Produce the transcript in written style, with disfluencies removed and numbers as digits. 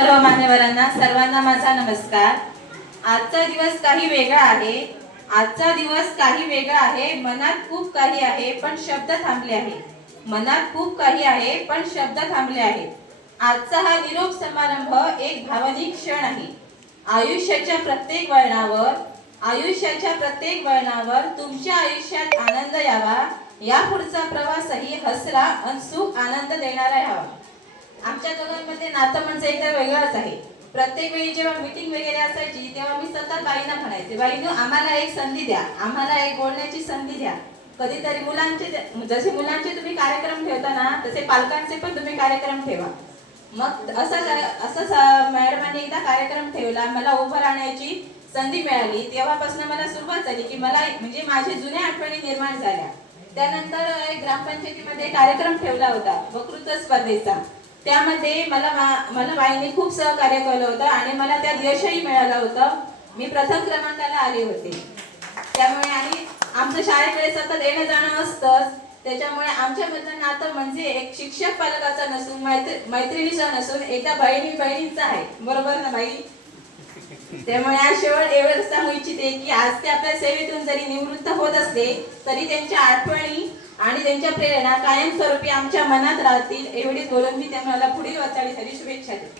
सर्व मान्यवरांना सर्वांना माझा नमस्कार। आजचा दिवस काही वेगळा आहे। आजचा दिवस काही वेगळा आहे। मनात खूप काही आहे पण शब्द थांबले आहे। मनात खूप काही आहे पण शब्द थांबले आहेत। आजचा हा निरोप समारंभ एक भावनिक क्षण आहे। आयुष्याच्या प्रत्येक वळणावर तुमच्या आयुष्यात आनंद यावा, या पुढचा प्रवासही हसरा सुख आनंद देणारा यावा। आमच्या दोघांमध्ये नातं म्हणजे एकदा वेगळंच आहे। प्रत्येक वेळी जेव्हा मीटिंग वगैरे असायची तेव्हा मी सतत बाईंना म्हणायचे, बाईंनो आम्हाला एक संधी द्या, आम्हाला एक बोलण्याची संधी द्या। कधीतरी जसे मुलांचे तुम्ही कार्यक्रम ठेवता ना, तसे पालकांचे पण तुम्ही कार्यक्रम ठेवा। मग असं मॅडमांनी एकदा कार्यक्रम ठेवला, मला उभं राहण्याची संधी मिळाली। तेव्हापासून मला सुरुवात झाली की मला म्हणजे माझ्या जुन्या आठवणी निर्माण झाल्या। त्यानंतर एक ग्रामपंचायतीमध्ये कार्यक्रम ठेवला होता वक्तृत्व स्पर्धेचा। त्यामध्ये मला बाईंनी खूप सहकार्य केलं होतं आणि मला त्यात यशही मिळालं होतं। मी प्रथम क्रमांकाला आले होते। त्यामुळे आणि आमच्या शाळेकडे सतत येणं जाणं असतंच। त्याच्यामुळे आमच्यामधलं नातं म्हणजे एक शिक्षक पालकाचा नसून मैत्रिणीचा नसून एकदा बहिणीचा आहे। बरोबर ना बाई? त्यामुळे आज शेवट एवढंच सांगू इच्छिते की आज ते आपल्या सेवेतून जरी निवृत्त होत असले तरी त्यांच्या आठवणी आणि त्यांच्या प्रेरणा कायमस्वरूपी आमच्या मनात राहतील। एवढीच बोलून मी त्यांना पुढील वाटचालीसाठी शुभेच्छा देते।